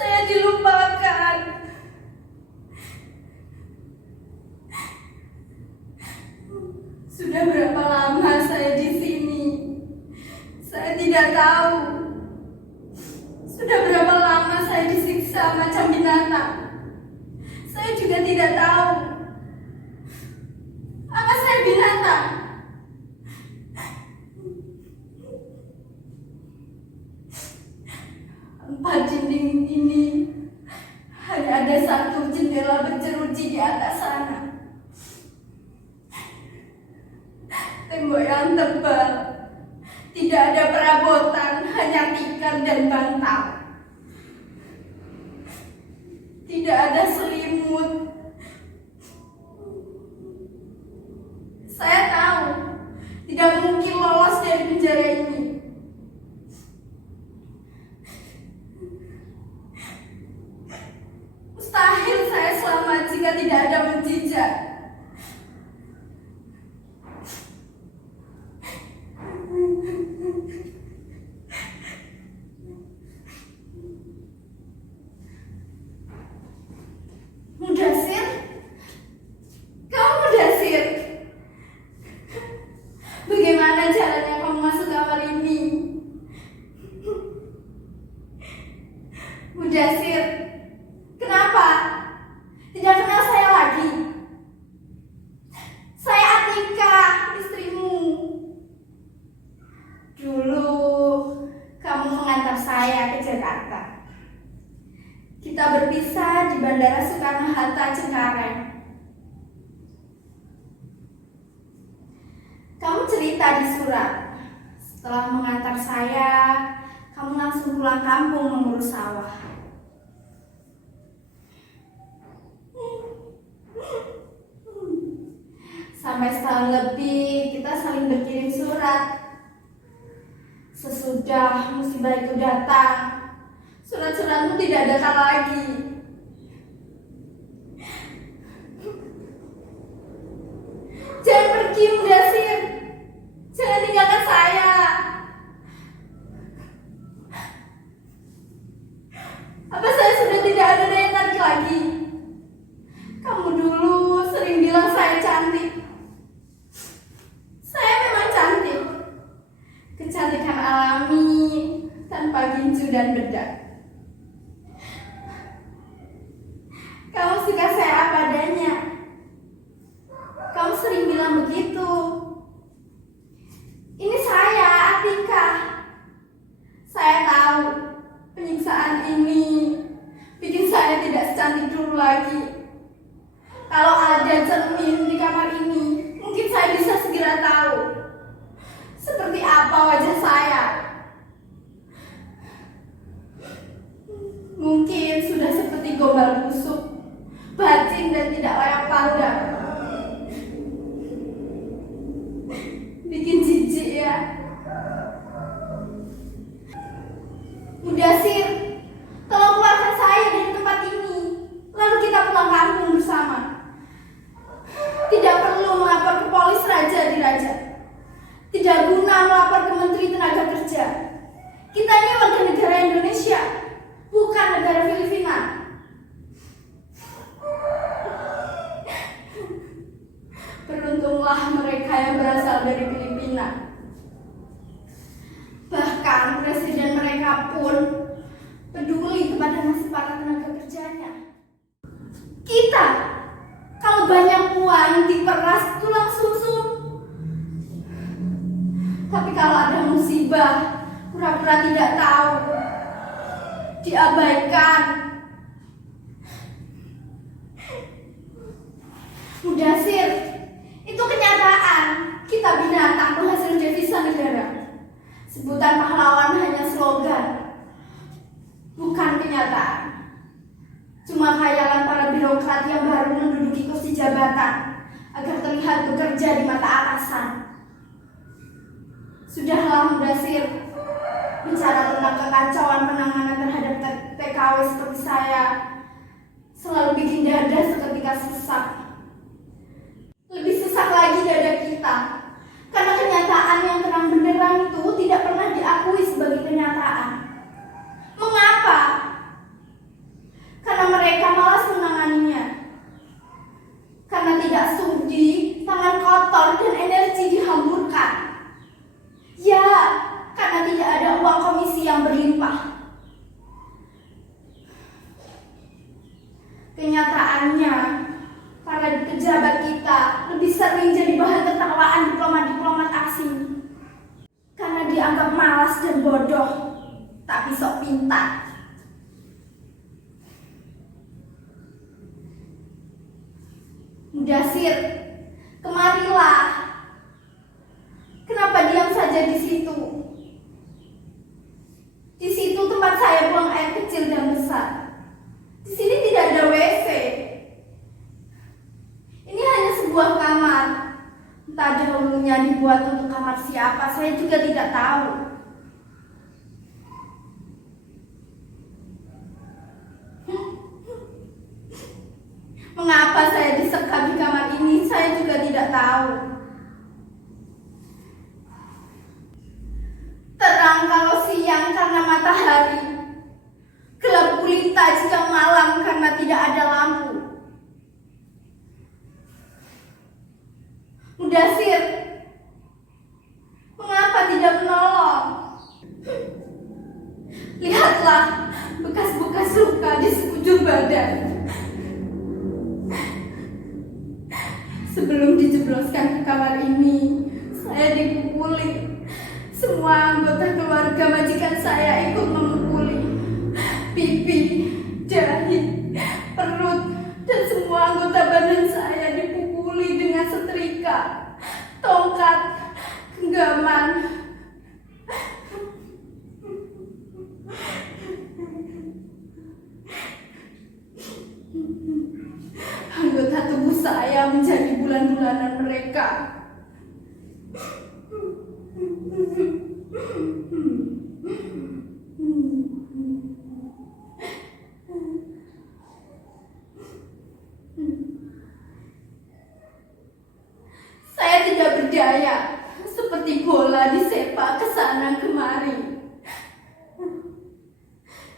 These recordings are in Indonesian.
Saya dilupakan. Sudah berapa lama saya di sini? Saya tidak tahu. Sudah berapa lama saya disiksa macam binatang? Saya juga tidak tahu. Apa saya binatang? Empat dinding ini hanya ada satu jendela berjeruji di atas sana. Tembok yang tebal, tidak ada perabotan, hanya tikar dan bantal. Tidak ada selimut. Saya tahu tidak mungkin lolos dari penjara ini. Mustahil saya selamat jika tidak ada mukjizat. Mudasir? Kamu Mudasir? Bagaimana caranya kamu masuk kamar ini? Mudasir, kenapa? Tidak kenal saya lagi? Saya Atika, istrimu. Dulu kamu mengantar saya ke Jakarta. Kita berpisah di Bandara Soekarno-Hatta, Cengkareng. Kamu cerita di surat, setelah mengantar saya, kamu langsung pulang kampung mengurus sawah. Sampai setahun lebih kita saling berkirim surat. Sesudah musibah itu datang, surat-suratmu tidak datang lagi. Jangan pergi, Mudasir. Jangan tinggalkan saya. Apa saya sudah tidak ada daya tarik lagi? Kamu dulu sering bilang saya cantik. Saya memang cantik. Kecantikan alami, tanpa ginju dan bedak. Kamu suka saya apa adanya. Kamu sering bilang begitu. Ini saya, Atika. Saya tahu penyiksaan ini bikin saya tidak secantik dulu lagi. Kalau ada cermin di kamar ini, mungkin saya bisa segera tahu seperti apa wajah saya. Mungkin sudah seperti gombal busuk, bacin dan tidak layak pandang. Bikin jijik ya. Mudasir, tolong keluarkan saya dari tempat ini, lalu kita pulang kampung bersama. Tidak perlu melapor ke polis raja di raja. Tidak guna melapor ke Menteri Tenaga Kerja. Kita ini warga negara Indonesia, bukan negara Filipina. Beruntunglah mereka yang berasal dari Filipina. Bahkan presiden mereka pun peduli kepada nasib para tenaga kerjanya. Kita, kalau banyak uang diperas tulang sumsum. Tapi kalau ada musibah, pura-pura tidak tahu, diabaikan. Mudasir, itu kenyataan. Kita binatang penghasil devisa negara. Sebutan pahlawan hanya slogan, bukan kenyataan. Cuma khayalan para birokrat yang baru menduduki kursi jabatan agar terlihat bekerja di mata atasan. Sudahlah Mudasir, bicara tentang kekacauan penanganan terhadap TKW seperti saya selalu bikin dada seketika sesak. Lebih sesak lagi dada kita, karena kenyataan yang terang benderang itu tidak pernah diakui sebagai kenyataan. Mengapa? sering jadi bahan tertawaan diplomat-diplomat asing karena dianggap malas dan bodoh, tapi sok pintar. Mudasir, kemarilah. Kenapa diam saja di situ? Di situ tempat saya buang air kecil dan besar. Di sini tidak ada WC. Ini hanya sebuah kamar. Entah dahulunya dibuat untuk kamar siapa, saya juga tidak tahu. Mengapa saya disekap di kamar ini, saya juga tidak tahu. Terang kalau siang karena matahari, gelap gulita jika malam karena tidak ada lampu. Mudasir, mengapa tidak menolong? Lihatlah bekas-bekas luka di sekujur badan. Sebelum dijebloskan ke kamar ini, saya dipukuli. Semua anggota keluarga majikan saya ikut memukuli. Pipi, dahi, perut, dan semua anggota badan saya dipukuli dengan setrika, tongkat, genggaman. Anggota tubuh saya menjadi bulan-bulanan mereka. Saya tidak berdaya, seperti bola disepak ke sana kemari.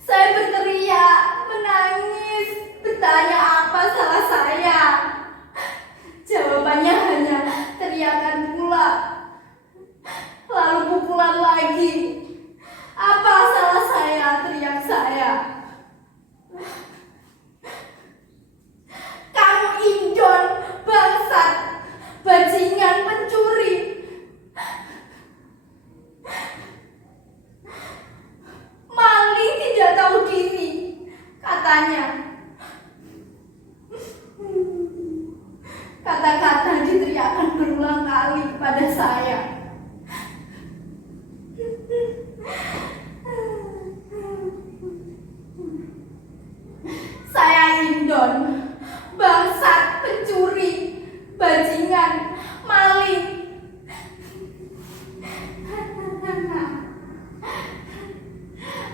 Saya berteriak, menangis, bertanya apa salah saya. Jawabannya hanya teriakan pula, lalu pukulan lagi. Apa salah saya, teriak saya. Kamu indon, bangsat, bajingan, pencuri. Maling tidak tahu diri, katanya. Kata-kata diteriakkan berulang kali kepada saya. Saya indon, bangsat, pencuri, bajingan, maling.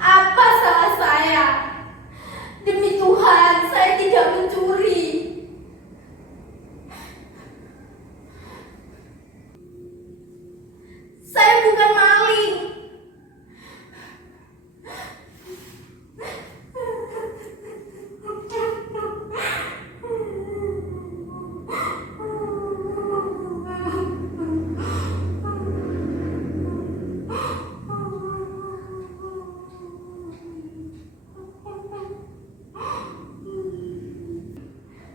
Apa salah saya? Demi Tuhan, saya tidak mencuri. Saya bukan maling.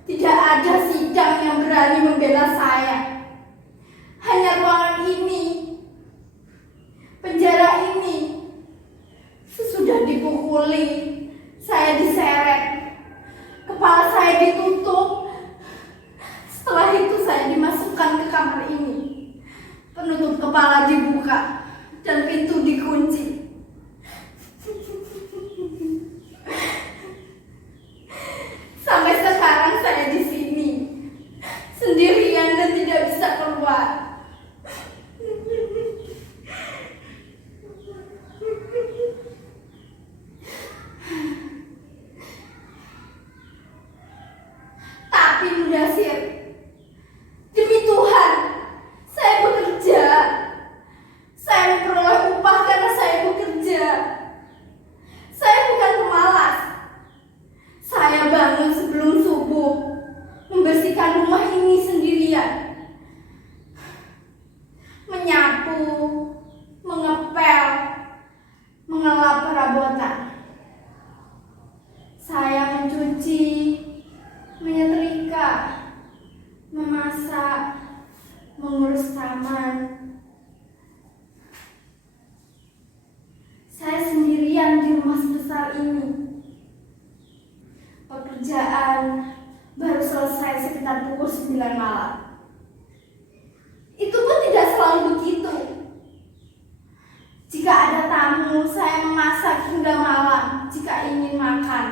Tidak ada sidang yang berani membela saya. Hanya ruangan ini, penjara ini. Sesudah dipukuli, saya diseret, kepala saya ditutup. Setelah itu saya dimasukkan ke kamar ini. Penutup kepala dibuka dan pintu dikunci. Sampai sekarang saya di sini, sendirian dan tidak bisa keluar. Tapi Mudasir, demi Tuhan, saya bekerja. Saya memperoleh upah karena saya bekerja. Pekerjaan baru selesai sekitar pukul 9 malam. Itu pun tidak selalu begitu. Jika ada tamu, saya memasak hingga malam jika ingin makan.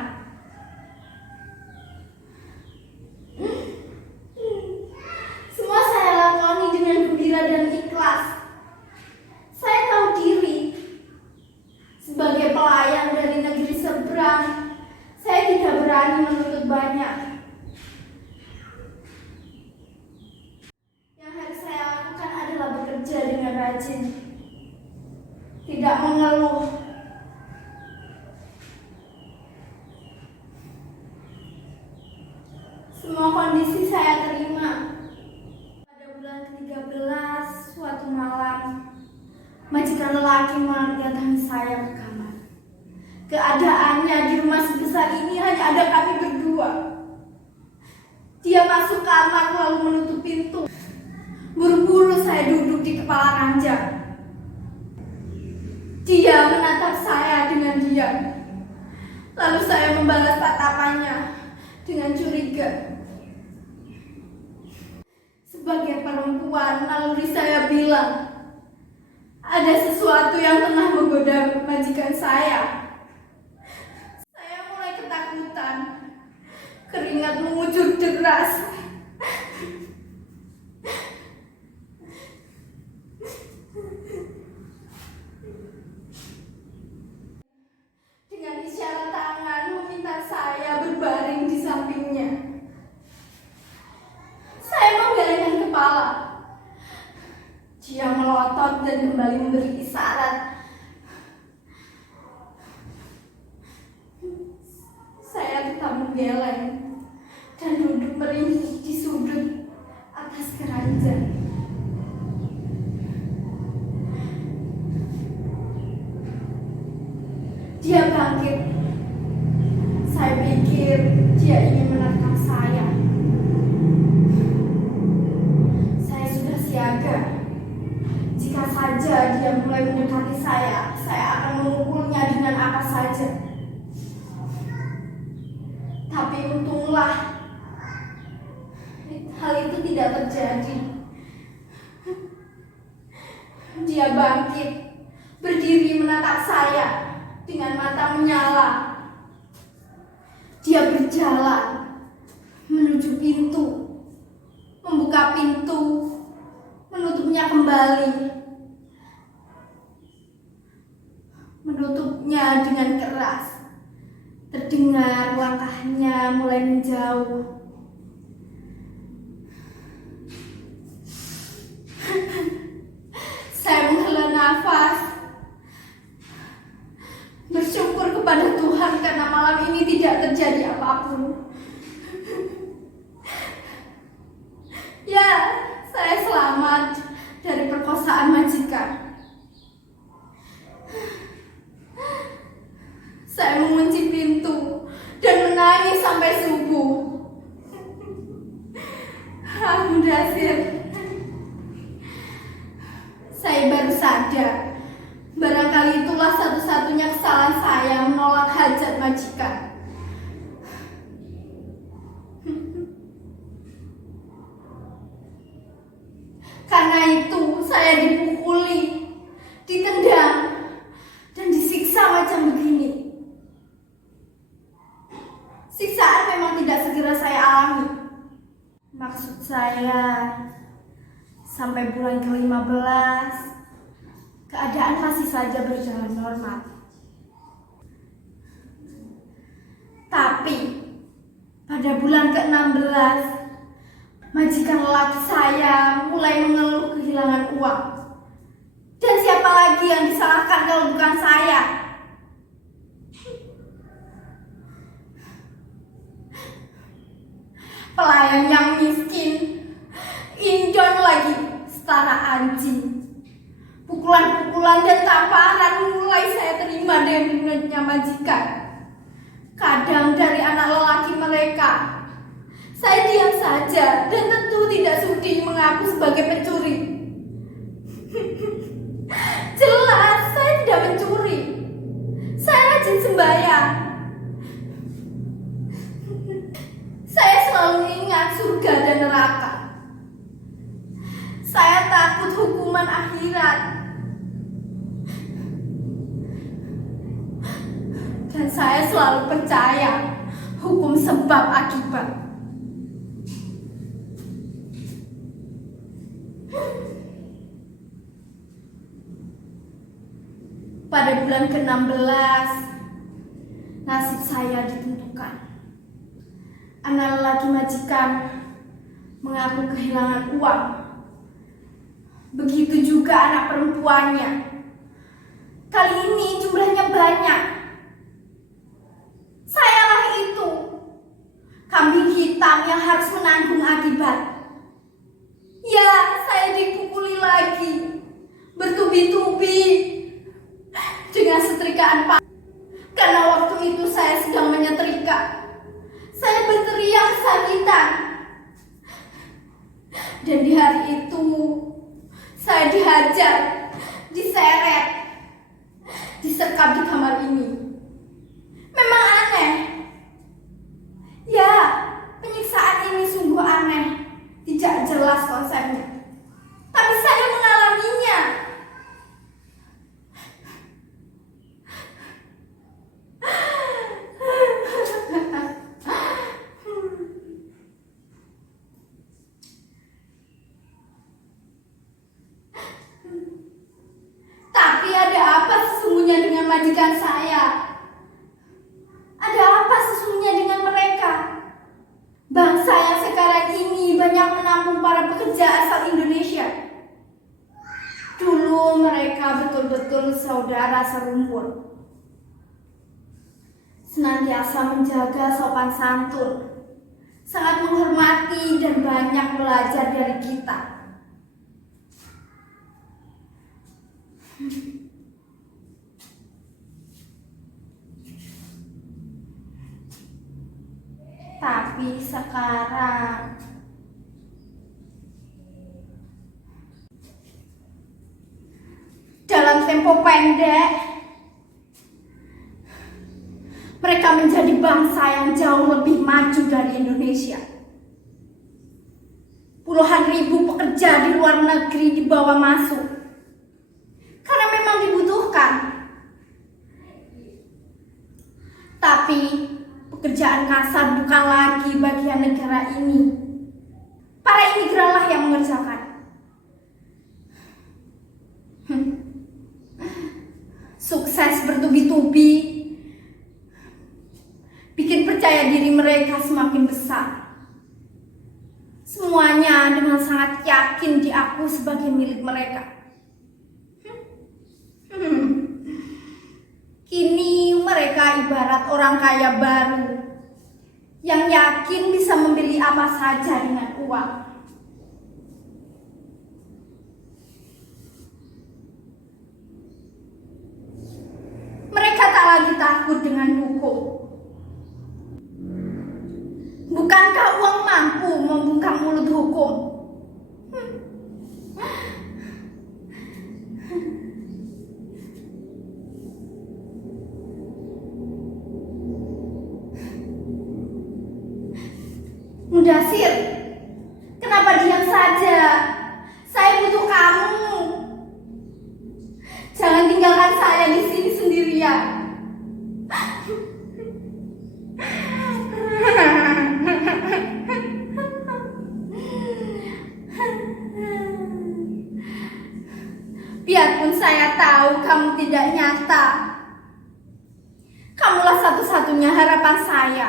Semua saya lakoni dengan gembira dan ikhlas. Saya tahu diri. Sebagai pelayan dari negeri seberang, saya tidak berani menuntut banyak. Yang harus saya lakukan adalah bekerja dengan rajin, tidak mengeluh. Semua kondisi saya terima. Pada bulan ke-13, suatu malam, majikan lelaki mendatangi saya ke kamar. Keadaannya di rumah sebesar ini hanya ada kami berdua. Dia masuk kamar lalu menutup pintu. Buru-buru saya duduk di kepala ranjang. Dia menatap saya dengan diam. Lalu saya membalas tatapannya dengan curiga. Sebagai perempuan, naluri saya bilang, ada sesuatu yang tengah menggoda majikan saya. Saya mulai ketakutan. Keringat mengucur deras. Dengan isyarat tangan meminta saya berbaring di sampingnya. Saya menggelengkan kepala. Dia melotot dan kembali memberi isyarat. Saya tetap menggeleng dan duduk merinding di sudut atas keranjang. Dia bangkit. Saya pikir dia ingin menerkam saya. Saya sudah siaga. Jika saja dia mulai mendekati saya akan memukulnya dengan apa saja. Tapi untunglah hal itu tidak terjadi. Dia bangkit, berdiri menatap saya dengan mata menyala. Dia berjalan menuju pintu, membuka pintu, menutupnya kembali, menutupnya dengan keras. Terdengar langkahnya mulai menjauh. Saya menghela nafas, bersyukur kepada Tuhan karena malam ini tidak terjadi apapun. Ya, saya selamat dari perkosaan majikan. Saya mengunci pintu dan menangis sampai subuh. Mudasir. Saya baru sadar, barangkali itulah satu-satunya kesalahan saya menolak hajat majikan. Karena itu saya dipukuli, ditendang, dan disiksa macam begini. Siksaan memang tidak segera saya alami. Maksud saya, sampai bulan ke-15, keadaan masih saja berjalan normal. Tapi, pada bulan ke-16, majikan lelaki saya mulai mengeluh kehilangan uang. Dan siapa lagi yang disalahkan kalau bukan saya? Pelayan yang miskin, indon lagi, setara anjing. Pukulan-pukulan dan tamparan mulai saya terima dengannya majikan. Kadang dari anak lelaki mereka. Saya diam saja dan tentu tidak sudi mengaku sebagai pencuri. Jelas saya tidak mencuri. Saya rajin sembahyang. surga dan neraka. Saya takut hukuman akhirat. Dan saya selalu percaya hukum sebab akibat. Pada bulan ke-16, nasib saya ditentukan. Anak lelaki majikan mengaku kehilangan uang. Begitu juga anak perempuannya. Kali ini jumlahnya banyak. Sayalah itu, kambing hitam yang harus menanggung akibat. Ya, saya dipukuli lagi, bertubi-tubi dengan setrikaan panas. Karena waktu itu saya sedang menyetrika. Saya berteriak kesakitan. Dan di hari itu saya dihajar, diseret, disekap di kamar ini. Memang aneh. Ya, penyiksaan ini sungguh aneh. Tidak jelas konsepnya. Tapi saya mengalaminya. Tapi ada apa sesungguhnya dengan majikan saya? Ada apa sesungguhnya dengan mereka? Bangsa yang sekarang ini banyak menampung para pekerja asal Indonesia. Dulu mereka betul-betul saudara serumpun. Senantiasa menjaga sopan santun, sangat menghormati dan banyak belajar dari kita. Tapi sekarang dalam tempo pendek mereka menjadi bangsa yang jauh lebih maju dari Indonesia. Puluhan ribu pekerja di luar negeri dibawa masuk karena memang dibutuhkan. Tapi pekerjaan kasar bukan lagi bagian negara ini. Para imigranlah yang mengerjakan. Sukses bertubi-tubi, bikin percaya diri mereka semakin besar. Semuanya dengan sangat yakin diaku sebagai milik mereka. Kini mereka ibarat orang kaya baru yang yakin bisa membeli apa saja dengan uang. Mereka tak lagi takut dengan hukum. Bukankah uang mampu membungkam mulut hukum? Mudasir, kenapa diam saja? Saya butuh kamu. Jangan tinggalkan saya di sini sendirian. Biarpun saya tahu kamu tidak nyata, kamulah satu-satunya harapan saya.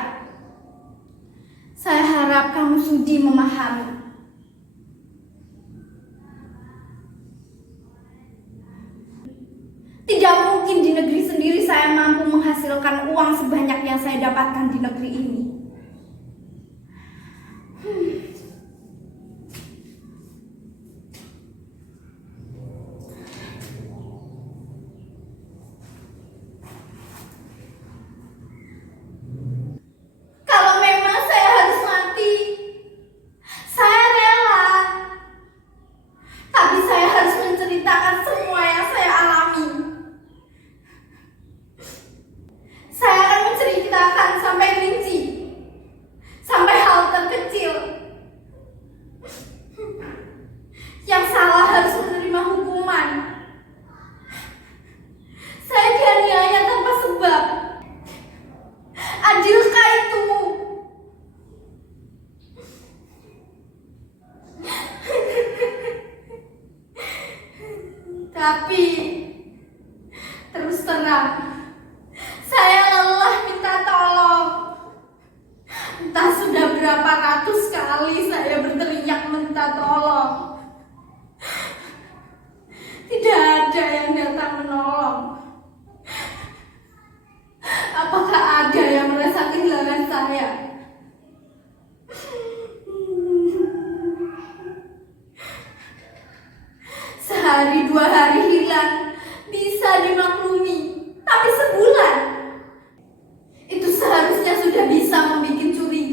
Saya harap kamu sudi memahami. Tidak mungkin di negeri sendiri saya mampu menghasilkan uang sebanyak yang saya dapatkan di negeri ini. Sampai hal terkecil,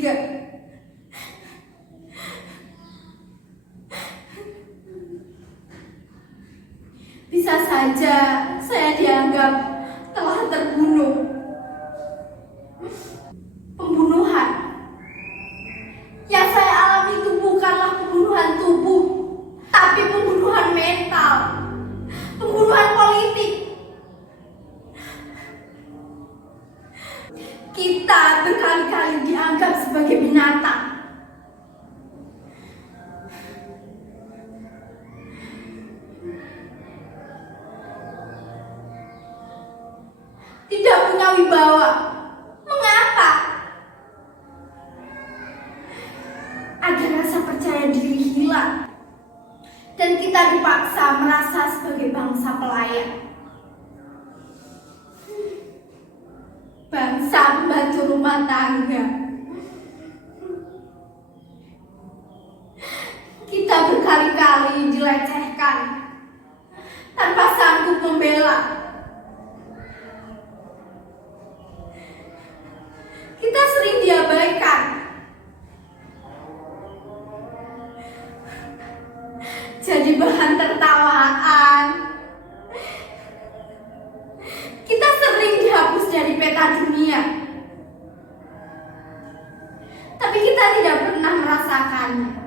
juga. Bisa saja saya dianggap telah terbunuh. Pembunuhan yang saya alami itu bukanlah pembunuhan tubuh, tapi pembunuhan mental, pembunuhan politik. Kita berkali-kali dianggap sebagai binatang. Tidak punya wibawa. Mengapa? Agar rasa percaya diri hilang dan kita dipaksa merasa sebagai bangsa pelayan, bangsa pembantu rumah tangga. Kita berkali-kali dilecehkan tanpa sanggup membela. Kita sering diabaikan. Jadi bahan tertawaan. Kita sering dihapus dari peta dunia. Tapi kita tidak pernah merasakannya.